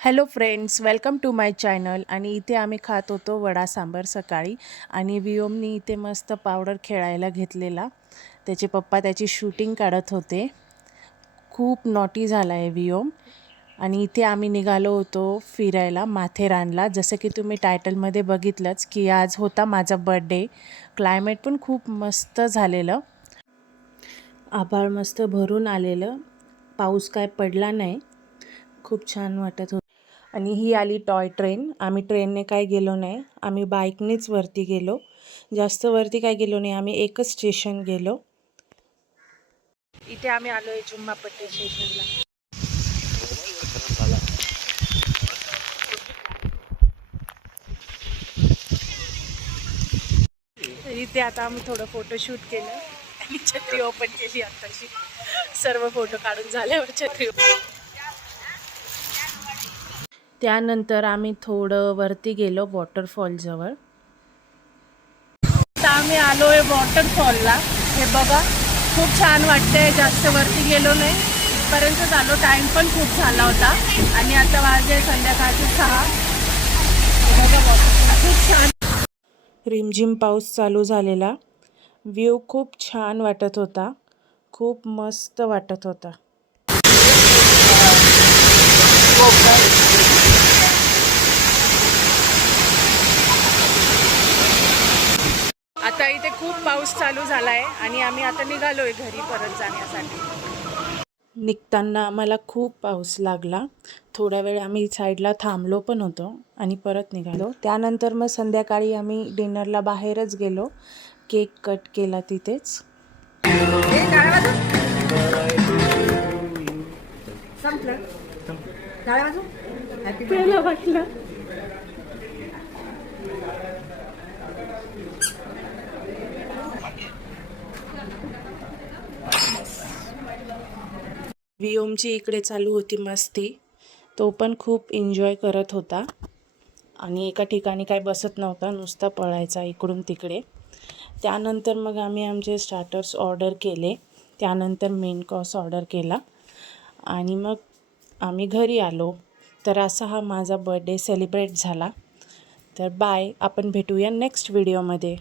Hello friends, welcome to my channel. आणि इथे आम्ही खात होतो वडा सांबार सकाळी. आणि वियोमनी इथे मस्त पावडर खेळायला घेतलेला. त्याचे पप्पा त्याची शूटिंग काढत होते. खूप नॉटी झाला आहे वियोम. आणि इथे आम्ही निघालो होतो फिरायला माथेरानला. जसं की तुम्ही टायटलमध्ये बघितलंच की आज होता माझा बर्थडे. क्लायमेट पण खूप मस्त झालेलं. आभाळ मस्त भरून आलेलं. पाऊस काय पडला नाही. खूप छान वाटत होतं. आणि ही आली टॉय ट्रेन. आम्ही ट्रेनने काय गेलो नाही, आम्ही बाईकनेच वरती गेलो. जास्त वरती काय गेलो नाही, आम्ही एकच स्टेशन गेलो. इथे आम्ही आलो आहे जुम्मापट्टी स्टेशनला. इथे आता आम्ही थोडं फोटोशूट केलं आणि छत्री ओपन केली. आताशी सर्व फोटो काढून झाल्यावर छत्री. त्यानंतर आम्ही थोडं वरती गेलो वॉटरफॉलजवळ. आता आम्ही आलो आहे वॉटरफॉलला. हे बघा, खूप छान वाटतंय. जास्त वरती गेलो नाही, इथपर्यंत आलो. टाईम पण खूप झाला होता आणि आता वाजले संध्याकाळचे 6. बघा खूप छान रिमझिम पाऊस चालू झालेला. व्ह्यू खूप छान वाटत होता. खूप मस्त वाटत होता. आता इथे खूप पाऊस चालू झाला आहे आणि आम्ही आता निघालो आहे घरी परत जाण्यासाठी. निघताना आम्हाला खूप पाऊस लागला. थोड्या वेळ आम्ही साईडला थांबलो पण होतो आणि परत निघालो. त्यानंतर मग संध्याकाळी आम्ही डिनरला बाहेरच गेलो. केक कट केला तिथेच. वाटलं वियोमची इकडे चालू होती मस्ती. तो पण खूप एन्जॉय करत होता आणि एका ठिकाणी काय बसत नव्हता, नुसता पळायचा इकडून तिकडे. त्यानंतर मग आम्ही आमचे स्टार्टर्स ऑर्डर केले. त्यानंतर मेन कोर्स ऑर्डर केला आणि मग आम्ही घरी आलो. तर असा हा माझा बर्थडे सेलिब्रेट झाला. तर बाय, आपण भेटूया नेक्स्ट व्हिडिओमध्ये.